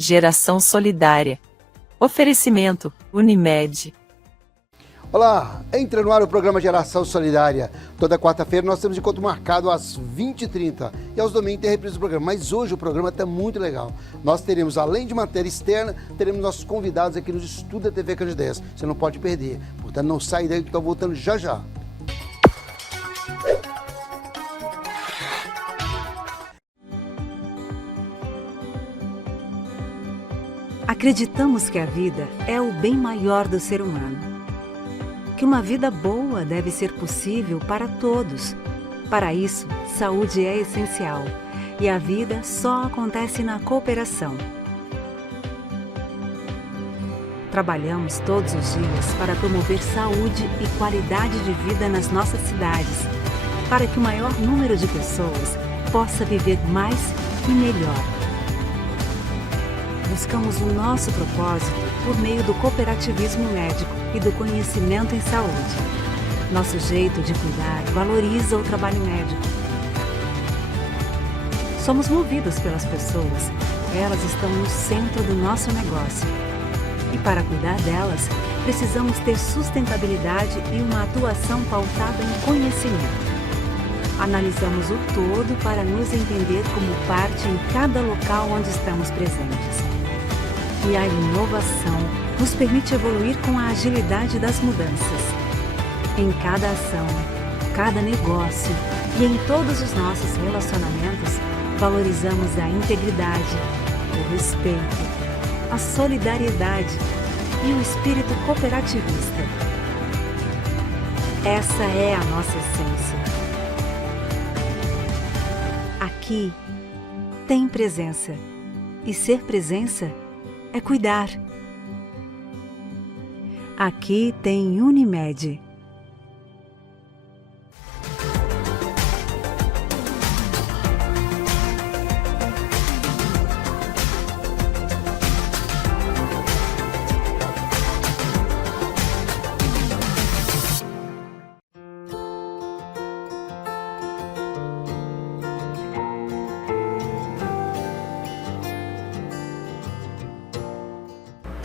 Geração Solidária. Oferecimento, Unimed. Olá, entra no ar o programa Geração Solidária. Toda quarta-feira nós temos encontro marcado às 20h30 e aos domingos tem reprise do programa. Mas hoje o programa está muito legal. Nós teremos, além de matéria externa, teremos nossos convidados aqui nos estúdios da TV Candidez. Você não pode perder. Portanto, não sai daí que estou voltando já já. Acreditamos que a vida é o bem maior do ser humano. Que uma vida boa deve ser possível para todos. Para isso, saúde é essencial e a vida só acontece na cooperação. Trabalhamos todos os dias para promover saúde e qualidade de vida nas nossas cidades, para que o maior número de pessoas possa viver mais e melhor. Buscamos o nosso propósito por meio do cooperativismo médico e do conhecimento em saúde. Nosso jeito de cuidar valoriza o trabalho médico. Somos movidos pelas pessoas. Elas estão no centro do nosso negócio. E para cuidar delas, precisamos ter sustentabilidade e uma atuação pautada em conhecimento. Analisamos o todo para nos entender como parte em cada local onde estamos presentes. E a inovação nos permite evoluir com a agilidade das mudanças. Em cada ação, cada negócio e em todos os nossos relacionamentos, valorizamos a integridade, o respeito, a solidariedade e o espírito cooperativista. Essa é a nossa essência. Aqui tem presença. E ser presença é cuidar. Aqui tem Unimed.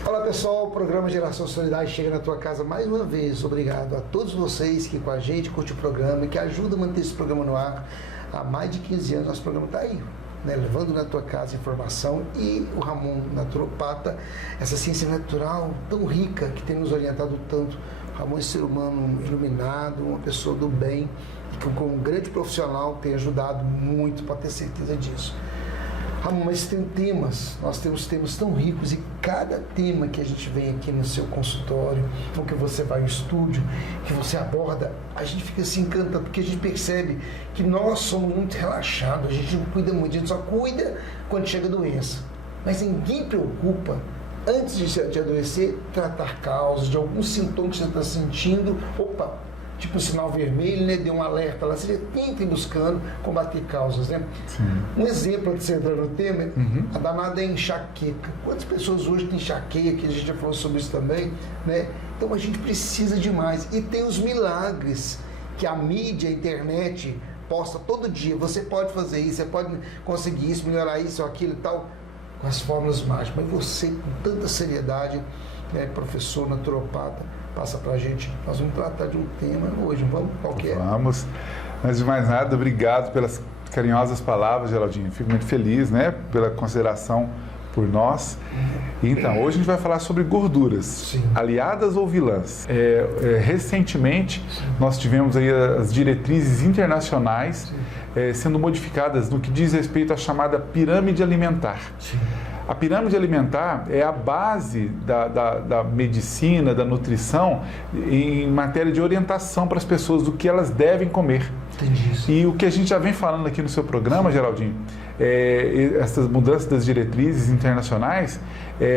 Olá pessoal, o programa Geração Solidária chega na tua casa mais uma vez. Obrigado a todos vocês que com a gente curte o programa e que ajudam a manter esse programa no ar. Há mais de 15 anos nosso programa está aí, né? Levando na tua casa informação, e o Ramon, naturopata, essa ciência natural tão rica que tem nos orientado tanto. O Ramon é ser humano iluminado, uma pessoa do bem, que como um grande profissional tem ajudado muito, para ter certeza disso. Ramon, mas tem temas, nós temos temas tão ricos, e cada tema que a gente vem aqui no seu consultório, ou que você vai ao estúdio, que você aborda, a gente fica assim encantado, porque a gente percebe que nós somos muito relaxados, a gente não cuida muito, a gente só cuida quando chega a doença. Mas ninguém preocupa, antes de adoecer, tratar causas de algum sintoma que você está sentindo. Opa! Tipo um sinal vermelho, né? Deu um alerta lá, você já tenta ir buscando combater causas, né? Sim. Um exemplo, antes de você entrar no tema, a danada é enxaqueca. Quantas pessoas hoje têm enxaqueca? A gente já falou sobre isso também, né? Então a gente precisa de mais. E tem os milagres que a mídia, a internet posta todo dia. Você pode fazer isso, você pode conseguir isso, melhorar isso ou aquilo e tal, com as fórmulas mágicas. Mas você, com tanta seriedade, né, professor, naturopata, passa pra gente. Nós vamos tratar de um tema hoje, vamos? Qual que é? Vamos. Antes de mais nada, obrigado pelas carinhosas palavras, Geraldinho. Fico muito feliz, né, pela consideração por nós. Então, hoje a gente vai falar sobre gorduras, sim, aliadas ou vilãs. Recentemente, sim, nós tivemos aí as diretrizes internacionais sendo modificadas no que diz respeito à chamada pirâmide alimentar. Sim. A pirâmide alimentar é a base da medicina, da nutrição, em matéria de orientação para as pessoas do que elas devem comer. Entendi isso. E o que a gente já vem falando aqui no seu programa, Geraldinho, essas mudanças das diretrizes internacionais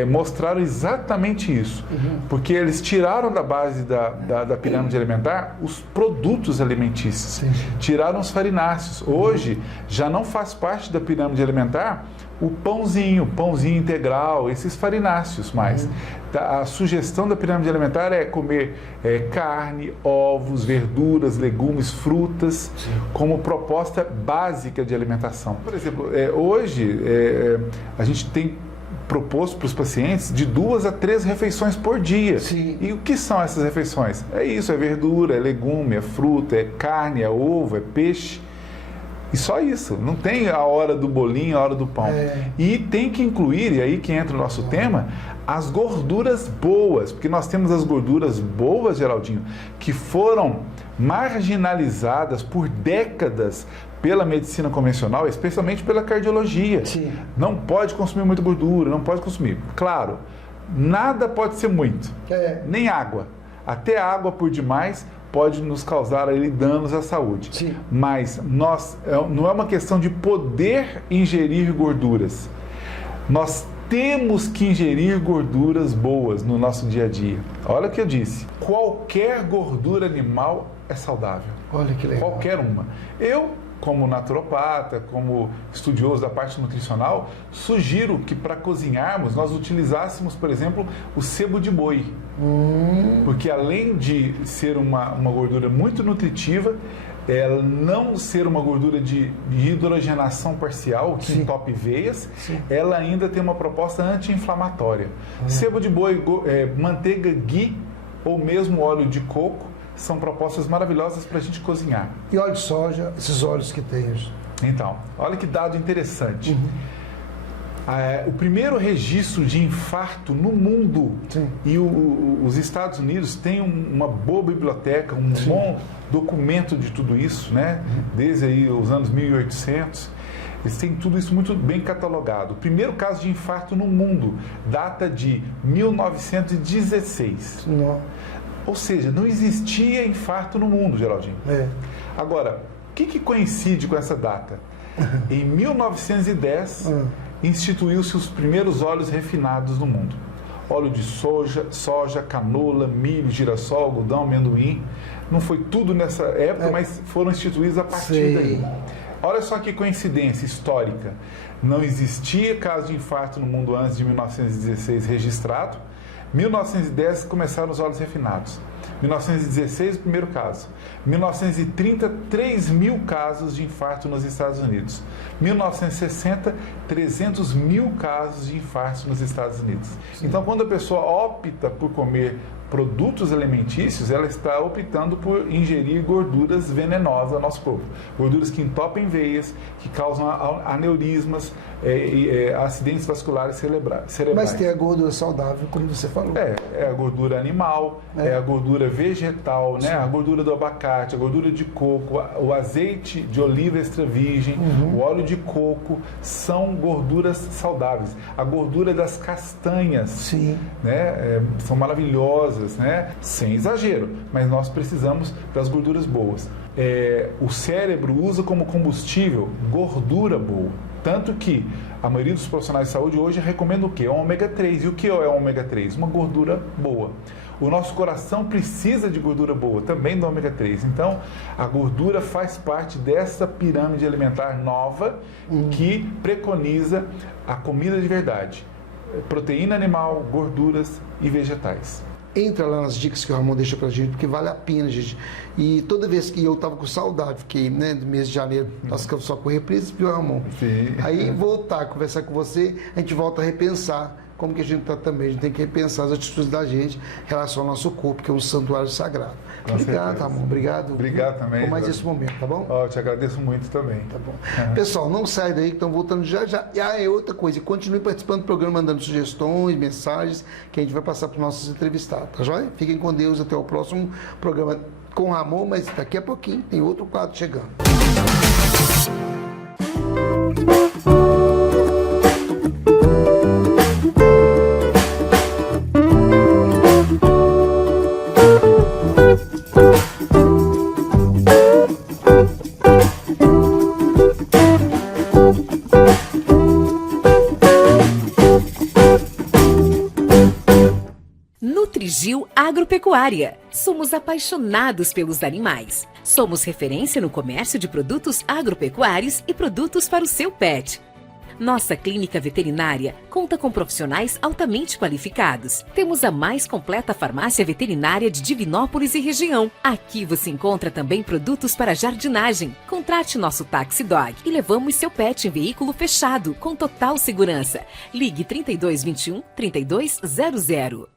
mostraram exatamente isso. Porque eles tiraram da base da pirâmide alimentar os produtos alimentícios, tiraram os farináceos. Hoje já não faz parte da pirâmide alimentar o pãozinho integral, esses farináceos mais. A sugestão da pirâmide alimentar é comer carne, ovos, verduras, legumes, frutas, sim, como proposta básica de alimentação. Por exemplo, hoje a gente tem proposto para os pacientes de 2 a 3 refeições por dia. Sim. E o que são essas refeições? É isso, é verdura, é legume, é fruta, é carne, é ovo, é peixe. E só isso, não tem a hora do bolinho, a hora do pão. E tem que incluir, e aí que entra o nosso tema, as gorduras boas, porque nós temos as gorduras boas, Geraldinho, que foram marginalizadas por décadas pela medicina convencional, especialmente pela cardiologia. Sim. Não pode consumir muita gordura, não pode consumir. Claro, nada pode ser muito, nem água. Até água por demais pode nos causar ali danos à saúde. Sim. Mas não é uma questão de poder ingerir gorduras. Nós temos que ingerir gorduras boas no nosso dia a dia. Olha o que eu disse. Qualquer gordura animal é saudável. Olha que legal. Qualquer uma. Eu, como naturopata, como estudioso da parte nutricional, sugiro que para cozinharmos nós utilizássemos, por exemplo, o sebo de boi. Porque além de ser uma gordura muito nutritiva, ela não ser uma gordura de hidrogenação parcial, que entope veias, ela ainda tem uma proposta anti-inflamatória. Sebo de boi, manteiga ghee ou mesmo óleo de coco são propostas maravilhosas para a gente cozinhar. E óleo de soja, esses óleos que tem? Então, olha que dado interessante. O primeiro registro de infarto no mundo, e os Estados Unidos têm uma boa biblioteca, um bom documento de tudo isso, né? Desde aí os anos 1800, eles têm tudo isso muito bem catalogado. O primeiro caso de infarto no mundo data de 1916. Ou seja, não existia infarto no mundo, Geraldinho. Agora, o que coincide com essa data? Em 1910, instituiu-se os primeiros óleos refinados no mundo. Óleo de soja, canola, milho, girassol, algodão, amendoim. Não foi tudo nessa época, mas foram instituídos a partir daí. Olha só que coincidência histórica. Não existia caso de infarto no mundo antes de 1916 registrado. 1910 começaram os óleos refinados. 1916, o primeiro caso. 1930, 3 mil casos de infarto nos Estados Unidos. 1960, 300 mil casos de infarto nos Estados Unidos. Então, quando a pessoa opta por comer produtos alimentícios, ela está optando por ingerir gorduras venenosas ao nosso corpo. Gorduras que entopem veias, que causam aneurismas, acidentes vasculares cerebrais. Mas tem a gordura saudável, como você falou. É a gordura animal, é a gordura vegetal, né? A gordura do abacate, a gordura de coco, o azeite de oliva extra virgem, o óleo de coco, são gorduras saudáveis. A gordura das castanhas, né? São maravilhosas, né? Sem exagero, mas nós precisamos das gorduras boas. O cérebro usa como combustível gordura boa. Tanto que a maioria dos profissionais de saúde hoje recomenda o quê? O ômega 3. E o que é o ômega 3? Uma gordura boa. O nosso coração precisa de gordura boa, também do ômega 3. Então, a gordura faz parte dessa pirâmide alimentar nova que preconiza a comida de verdade. Proteína animal, gorduras e vegetais. Entra lá nas dicas que o Ramon deixa pra gente, porque vale a pena, gente. E toda vez que eu tava com saudade, fiquei, né, do mês de janeiro, nós ficamos só com reprises, viu, Ramon? Aí voltar a conversar com você, a gente volta a repensar como que a gente está também. A gente tem que repensar as atitudes da gente em relação ao nosso corpo, que é um santuário sagrado. Obrigado, Ramon. Obrigado também. Por mais esse momento, tá bom? Eu te agradeço muito também. Tá bom. Pessoal, não sai daí, que estão voltando já. E outra coisa, continue participando do programa, mandando sugestões, mensagens, que a gente vai passar para os nossos entrevistados, tá joia? Fiquem com Deus, até o próximo programa com o Ramon, mas daqui a pouquinho tem outro quadro chegando. Nutrigil Agropecuária. Somos apaixonados pelos animais. Somos referência no comércio de produtos agropecuários e produtos para o seu pet. Nossa clínica veterinária conta com profissionais altamente qualificados. Temos a mais completa farmácia veterinária de Divinópolis e região. Aqui você encontra também produtos para jardinagem. Contrate nosso Táxi Dog e levamos seu pet em veículo fechado, com total segurança. Ligue 3221 3200.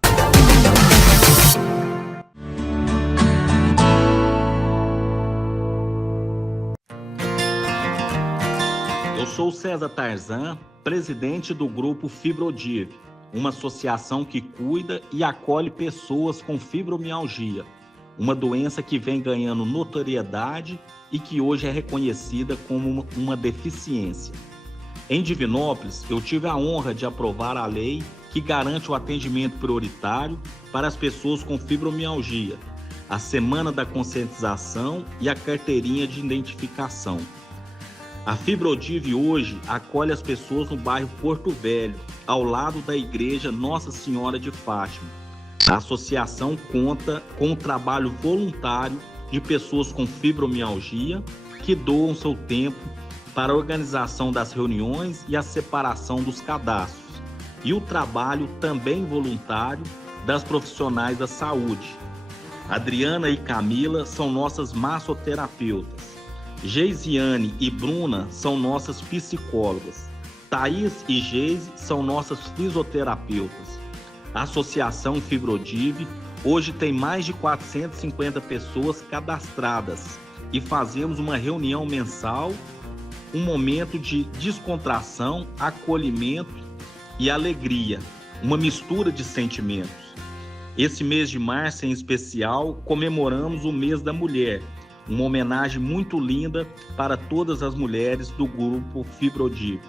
Eu sou César Tarzan, presidente do grupo Fibrodiv, uma associação que cuida e acolhe pessoas com fibromialgia, uma doença que vem ganhando notoriedade e que hoje é reconhecida como uma deficiência. Em Divinópolis, eu tive a honra de aprovar a lei que garante o atendimento prioritário para as pessoas com fibromialgia, a Semana da Conscientização e a carteirinha de identificação. A Fibrodiv hoje acolhe as pessoas no bairro Porto Velho, ao lado da igreja Nossa Senhora de Fátima. A associação conta com o trabalho voluntário de pessoas com fibromialgia que doam seu tempo para a organização das reuniões e a separação dos cadastros, e o trabalho também voluntário das profissionais da saúde. Adriana e Camila são nossas massoterapeutas. Geisiane e Bruna são nossas psicólogas. Thaís e Geise são nossas fisioterapeutas. A Associação Fibrodiv hoje tem mais de 450 pessoas cadastradas e fazemos uma reunião mensal, um momento de descontração, acolhimento e alegria, uma mistura de sentimentos. Esse mês de março, em especial, comemoramos o Mês da Mulher, uma homenagem muito linda para todas as mulheres do grupo Fibrodiv.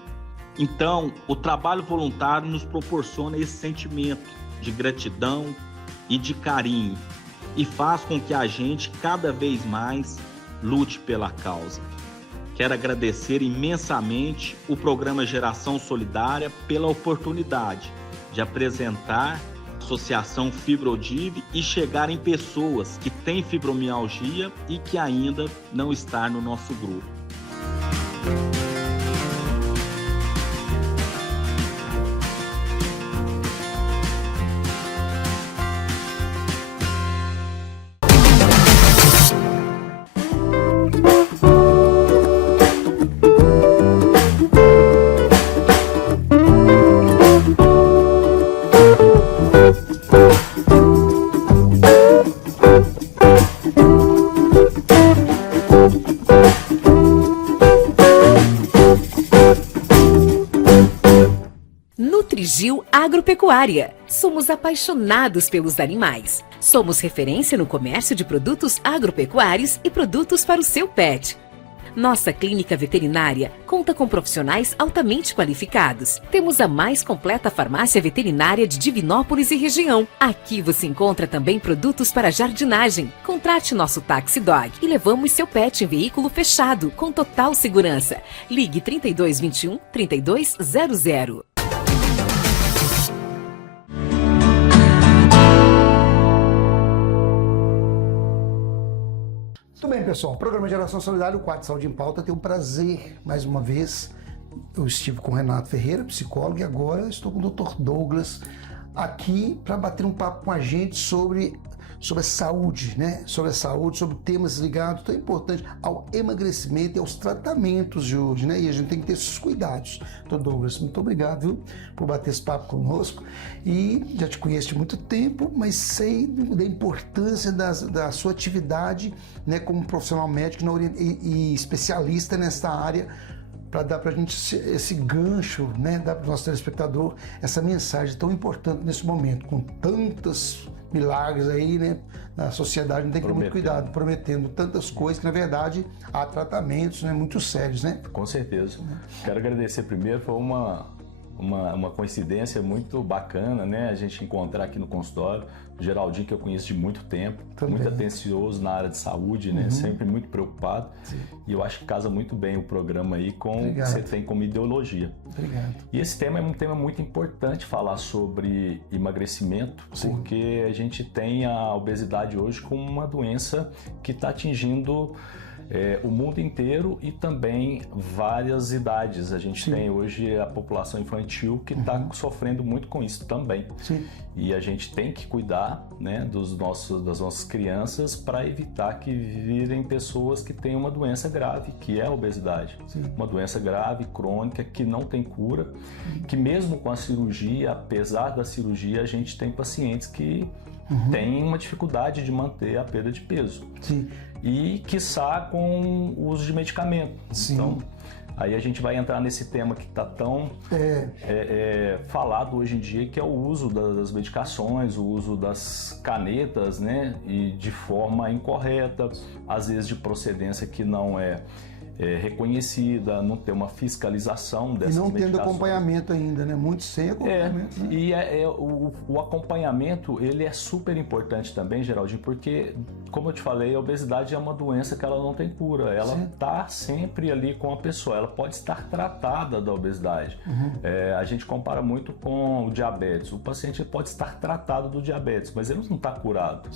Então, o trabalho voluntário nos proporciona esse sentimento de gratidão e de carinho e faz com que a gente cada vez mais lute pela causa. Quero agradecer imensamente o programa Geração Solidária pela oportunidade de apresentar a Associação Fibrodiv e chegar em pessoas que têm fibromialgia e que ainda não estão no nosso grupo. Nutrigil Agropecuária. Somos apaixonados pelos animais. Somos referência no comércio de produtos agropecuários e produtos para o seu pet. Nossa clínica veterinária conta com profissionais altamente qualificados. Temos a mais completa farmácia veterinária de Divinópolis e região. Aqui você encontra também produtos para jardinagem. Contrate nosso Táxi Dog e levamos seu pet em veículo fechado, com total segurança. Ligue 3221 3200. Muito bem, pessoal. O programa Geração Solidária, o quadro Saúde em Pauta, tem um prazer, mais uma vez. Eu estive com o Renato Ferreira, psicólogo, e agora estou com o Dr. Douglas aqui para bater um papo com a gente sobre a saúde, né? Sobre a saúde, sobre temas ligados tão importantes ao emagrecimento e aos tratamentos de hoje, né? E a gente tem que ter esses cuidados. Dr. Douglas, muito obrigado, viu, por bater esse papo conosco. E já te conheço há muito tempo, mas sei da importância da sua atividade, né, como profissional médico e especialista nessa área, para dar para a gente esse gancho, né, dar para o nosso telespectador essa mensagem tão importante nesse momento, com tantos milagres aí, né, na sociedade. Não tem que ter muito cuidado, prometendo tantas coisas que, na verdade, há tratamentos, né, muito sérios, né? Com certeza. Quero agradecer primeiro, foi uma coincidência muito bacana, né, a gente encontrar aqui no consultório o Geraldinho, que eu conheço de muito tempo, também. Muito atencioso na área de saúde, né, sempre muito preocupado. Sim. E eu acho que casa muito bem o programa aí com o que você tem como ideologia. Obrigado. E esse tema é um tema muito importante, falar sobre emagrecimento, sim, porque a gente tem a obesidade hoje como uma doença que está atingindo o mundo inteiro e também várias idades. A gente tem hoje a população infantil que está sofrendo muito com isso também. Sim. E a gente tem que cuidar, né, das nossas crianças para evitar que virem pessoas que têm uma doença grave, que é a obesidade. Sim. Uma doença grave, crônica, que não tem cura, que mesmo com a cirurgia, apesar da cirurgia, a gente tem pacientes que têm uma dificuldade de manter a perda de peso. Sim. E, quiçá, com o uso de medicamento. Sim. Então, aí a gente vai entrar nesse tema que está tão falado hoje em dia, que é o uso das medicações, o uso das canetas, né? E de forma incorreta, às vezes de procedência que não é reconhecida, não tem uma fiscalização dessas medicações. E não tendo acompanhamento ainda, né? Muito sem acompanhamento. Né? E o acompanhamento, ele é super importante também, Geraldinho, porque, como eu te falei, a obesidade é uma doença que ela não tem cura. Ela está sempre ali com a pessoa. Ela pode estar tratada da obesidade. A gente compara muito com o diabetes. O paciente pode estar tratado do diabetes, mas ele não está curado.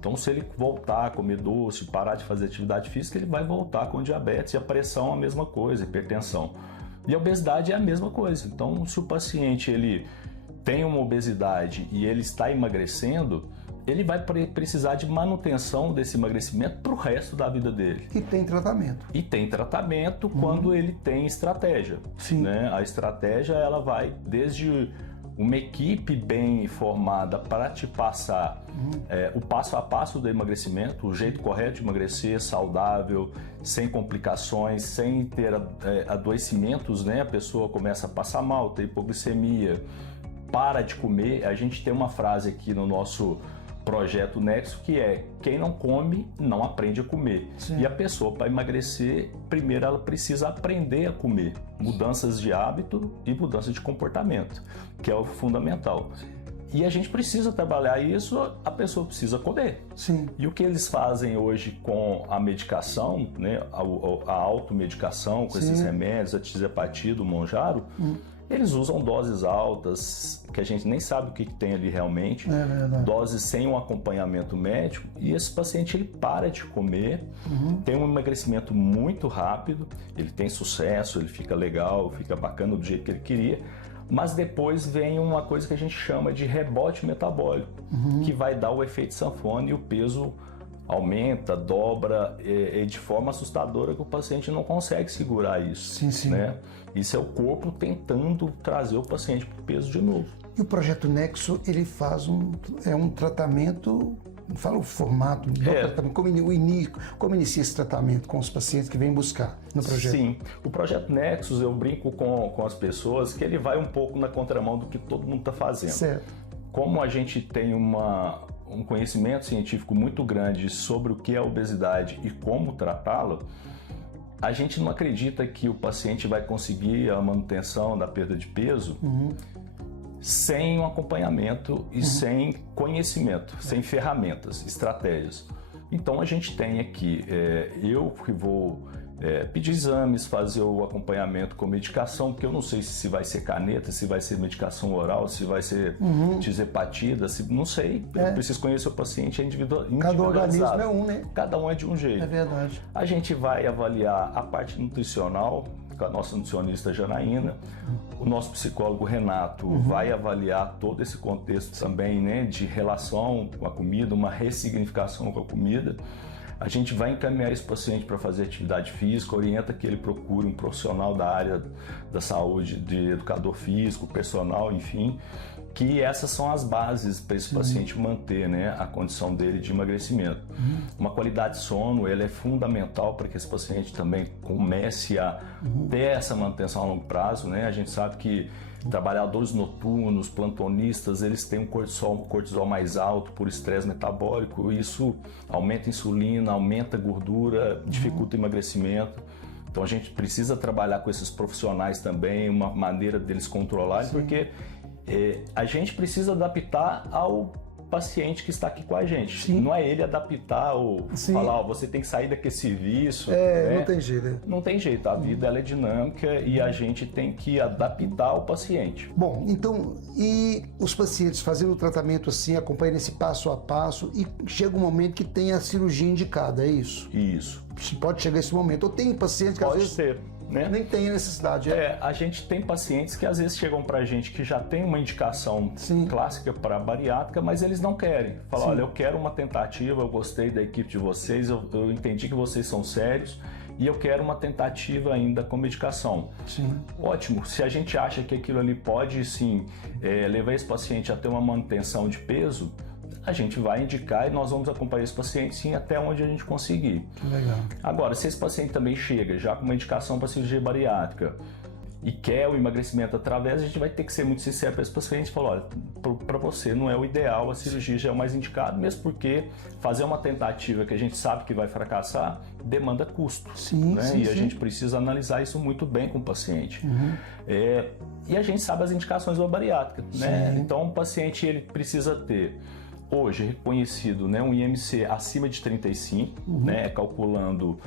Então, se ele voltar a comer doce, parar de fazer atividade física, ele vai voltar com diabetes, e a pressão é a mesma coisa, hipertensão. E a obesidade é a mesma coisa. Então, se o paciente ele tem uma obesidade e ele está emagrecendo, ele vai precisar de manutenção desse emagrecimento para o resto da vida dele. E tem tratamento. E tem tratamento quando ele tem estratégia. Sim. Né? A estratégia, ela vai desde uma equipe bem formada para te passar o passo a passo do emagrecimento, o jeito correto de emagrecer, saudável, sem complicações, sem ter adoecimentos, né? A pessoa começa a passar mal, ter hipoglicemia, para de comer. A gente tem uma frase aqui no nosso projeto Nexo que é: quem não come, não aprende a comer. Sim. E a pessoa, para emagrecer, primeiro ela precisa aprender a comer. Mudanças de hábito e mudança de comportamento, que é o fundamental. E a gente precisa trabalhar isso, a pessoa precisa comer. Sim. E o que eles fazem hoje com a medicação, né, a automedicação, com esses remédios, a tirzepatida, o Mounjaro, eles usam doses altas, que a gente nem sabe o que tem ali realmente, doses sem um acompanhamento médico, e esse paciente ele para de comer, tem um emagrecimento muito rápido, ele tem sucesso, ele fica legal, fica bacana do jeito que ele queria, mas depois vem uma coisa que a gente chama de rebote metabólico, que vai dar o efeito sanfona e o peso aumenta, dobra, de forma assustadora, que o paciente não consegue segurar isso. Sim. Né? Isso é o corpo tentando trazer o paciente para o peso de novo. E o Projeto Nexo, ele faz um tratamento, fala o formato, tratamento, como inicia esse tratamento com os pacientes que vêm buscar no projeto? Sim, o Projeto Nexus, eu brinco com as pessoas que ele vai um pouco na contramão do que todo mundo está fazendo. Certo. Como a gente tem um conhecimento científico muito grande sobre o que é a obesidade e como tratá-la, a gente não acredita que o paciente vai conseguir a manutenção da perda de peso sem um acompanhamento e sem conhecimento, sem ferramentas, estratégias. Então a gente tem aqui, eu que vou pedir exames, fazer o acompanhamento com medicação, porque eu não sei se vai ser caneta, se vai ser medicação oral, se vai ser tirzepatida, não sei. Eu preciso conhecer o paciente individualizado. Cada organismo é um, né? Cada um é de um jeito. É verdade. A gente vai avaliar a parte nutricional com a nossa nutricionista Janaína, o nosso psicólogo Renato vai avaliar todo esse contexto também, né, de relação com a comida, uma ressignificação com a comida. A gente vai encaminhar esse paciente para fazer atividade física, orienta que ele procure um profissional da área da saúde, de educador físico, personal, enfim, que essas são as bases para esse paciente manter, né, a condição dele de emagrecimento. Uma qualidade de sono, ele é fundamental para que esse paciente também comece a ter essa manutenção a longo prazo, né? A gente sabe que trabalhadores noturnos, plantonistas, eles têm um cortisol mais alto por estresse metabólico, isso aumenta a insulina, aumenta a gordura, dificulta o emagrecimento. Então a gente precisa trabalhar com esses profissionais também, uma maneira deles controlarem, porque a gente precisa adaptar ao paciente que está aqui com a gente. Sim. Não é ele adaptar ou Sim. falar, ó, você tem que sair daquele serviço. Não tem jeito, né? Não tem jeito, a vida ela é dinâmica e a gente tem que adaptar o paciente. Bom, então, e os pacientes fazendo o tratamento assim, acompanhando esse passo a passo, e chega um momento que tem a cirurgia indicada, é isso? Isso. Pode chegar esse momento. Ou tem pacientes que às Pode vezes ser, né? nem tem necessidade. A gente tem pacientes que às vezes chegam pra gente que já tem uma indicação Sim. clássica para bariátrica, mas eles não querem. Falam, Sim. olha, eu quero uma tentativa, eu gostei da equipe de vocês, eu entendi que vocês são sérios e eu quero uma tentativa ainda com medicação. Sim. Ótimo, se a gente acha que aquilo ali pode sim levar esse paciente a ter uma manutenção de peso, a gente vai indicar e nós vamos acompanhar esse paciente sim até onde a gente conseguir. Que legal. Agora, se esse paciente também chega já com uma indicação para cirurgia bariátrica e quer o emagrecimento através, a gente vai ter que ser muito sincero para esse paciente e falar, olha, para você não é o ideal, a cirurgia já é o mais indicado, mesmo porque fazer uma tentativa que a gente sabe que vai fracassar demanda custo. Sim, né? sim, E a sim. gente precisa analisar isso muito bem com o paciente. Uhum. E a gente sabe as indicações da bariátrica, né? Sim. Então o paciente ele precisa ter hoje reconhecido, né, um IMC acima de 35, né, calculando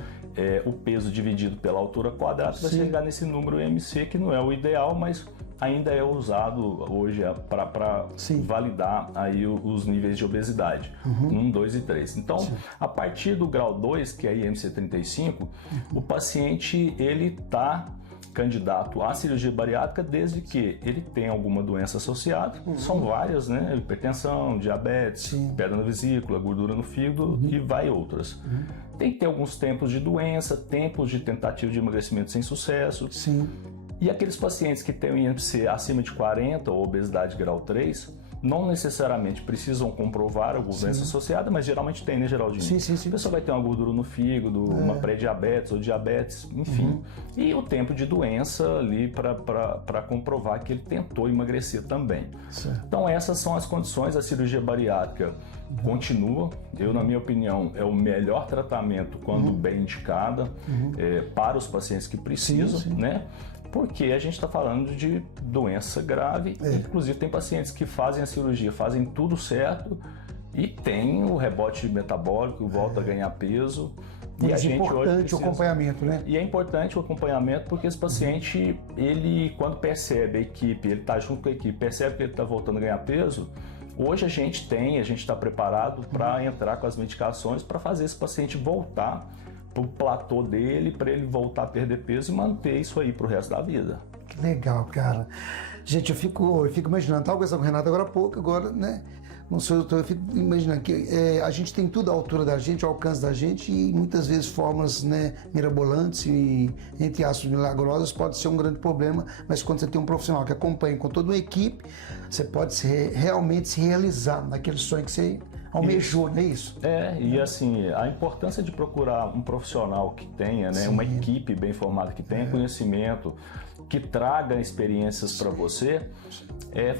o peso dividido pela altura quadrada, vai Sim. chegar nesse número IMC, que não é o ideal, mas ainda é usado hoje para Sim. validar aí os níveis de obesidade, 1, 2 e 3. Então, a partir do grau 2, que é IMC 35, o paciente ele está candidato à cirurgia bariátrica desde que ele tenha alguma doença associada, são várias, né? Hipertensão, diabetes, Sim. pedra na vesícula, gordura no fígado e vai outras. Tem que ter alguns tempos de doença, tempos de tentativa de emagrecimento sem sucesso. Sim. E aqueles pacientes que têm o IMC acima de 40 ou obesidade grau 3, não necessariamente precisam comprovar alguma doença associada, mas geralmente tem, né, Geraldinho? Sim, sim, sim. A pessoa vai ter uma gordura no fígado, uma pré-diabetes ou diabetes, enfim. E o tempo de doença ali para comprovar que ele tentou emagrecer também. Certo. Então essas são as condições. A cirurgia bariátrica continua. Eu, na minha opinião, é o melhor tratamento quando bem indicada para os pacientes que precisam, Sim, sim. né? Porque a gente está falando de doença grave, inclusive tem pacientes que fazem a cirurgia, fazem tudo certo e tem o rebote metabólico, volta a ganhar peso. E a gente hoje importante precisa... o acompanhamento, né? E é importante o acompanhamento porque esse paciente, ele quando percebe a equipe, ele está junto com a equipe, percebe que ele está voltando a ganhar peso, hoje a gente está preparado para entrar com as medicações para fazer esse paciente voltar para o platô dele, para ele voltar a perder peso e manter isso aí para o resto da vida. Que legal, cara. Gente, eu fico imaginando, estava conversando com o Renato agora há pouco, agora, né? Não sou doutor, eu fico imaginando que a gente tem tudo à altura da gente, ao alcance da gente, e muitas vezes formas, né, mirabolantes e, entre aspas, milagrosas, pode ser um grande problema, mas quando você tem um profissional que acompanha com toda uma equipe, você pode realmente se realizar naquele sonho que você almejou, não é isso? E assim, a importância de procurar um profissional que tenha, né, uma equipe bem formada, que tenha conhecimento, que traga experiências para você,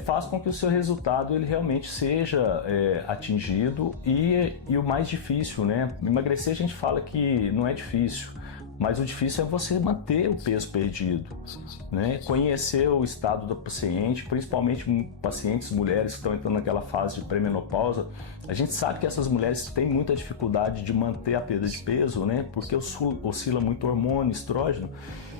faz com que o seu resultado ele realmente seja atingido e o mais difícil, né? Emagrecer a gente fala que não é difícil, mas o difícil é você manter o peso perdido, né? Conhecer o estado do paciente, principalmente pacientes mulheres que estão entrando naquela fase de pré-menopausa. A gente sabe que essas mulheres têm muita dificuldade de manter a perda de peso, né? Porque oscila muito hormônio, estrógeno.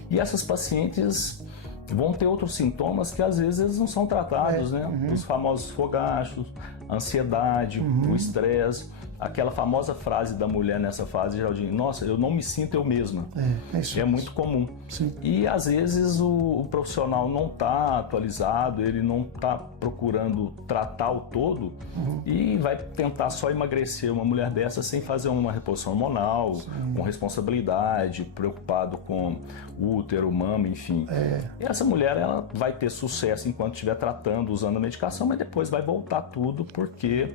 E essas pacientes vão ter outros sintomas que às vezes eles não são tratados, né? Os famosos fogachos, a ansiedade, o estresse. Aquela famosa frase da mulher nessa fase, Geraldinho, nossa, eu não me sinto eu mesma. Isso É muito comum. Sim. E às vezes o profissional não está atualizado, ele não está procurando tratar o todo e vai tentar só emagrecer uma mulher dessa sem fazer uma reposição hormonal, com responsabilidade, preocupado com útero, mama, enfim. E essa mulher ela vai ter sucesso enquanto estiver tratando, usando a medicação, mas depois vai voltar tudo porque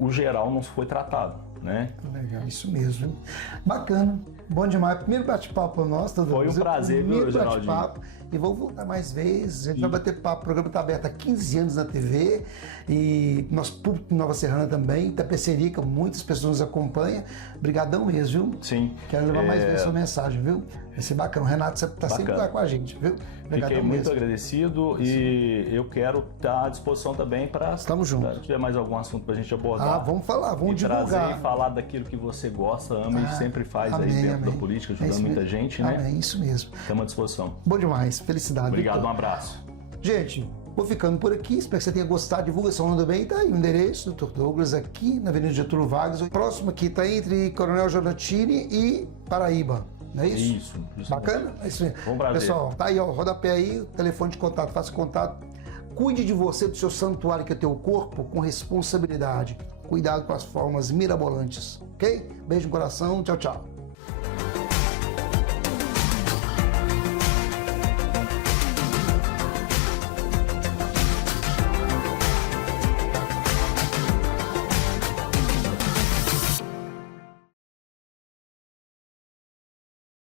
o geral não foi tratado, né? Legal, isso mesmo. Bacana. Bom demais. Primeiro bate-papo nosso. Foi um prazer, viu, Geraldinho? Bate-papo. E vamos voltar mais vezes. A gente vai bater papo. O programa está aberto há 15 anos na TV. E nosso público Nova Serrana também. Itapecerica, muitas pessoas nos acompanham. Obrigadão mesmo, viu? Sim. Quero levar mais vezes sua mensagem, viu? Vai ser bacana. O Renato está sempre lá com a gente, viu? Obrigadão. Fiquei muito agradecido e eu quero estar à disposição também para... Estamos juntos. Se tiver mais algum assunto para a gente abordar. Vamos falar, vamos divulgar. Trazer e falar daquilo que você gosta, ama e sempre faz aí dentro da política, ajudando muita gente, né? É isso mesmo. Estamos à disposição. Bom demais. Felicidade. Obrigado, um abraço. Gente, vou ficando por aqui. Espero que você tenha gostado. Divulgação do bem. Tá aí o endereço do Dr. Douglas aqui na Avenida Getúlio Vargas. O próximo aqui tá entre Coronel Jonatini e Paraíba. Não é isso? Isso. Bacana? É isso mesmo. Bom prazer. Pessoal, tá aí, ó, rodapé aí, telefone de contato, faça contato. Cuide de você, do seu santuário que é teu corpo, com responsabilidade. Cuidado com as formas mirabolantes, ok? Beijo no coração, tchau, tchau.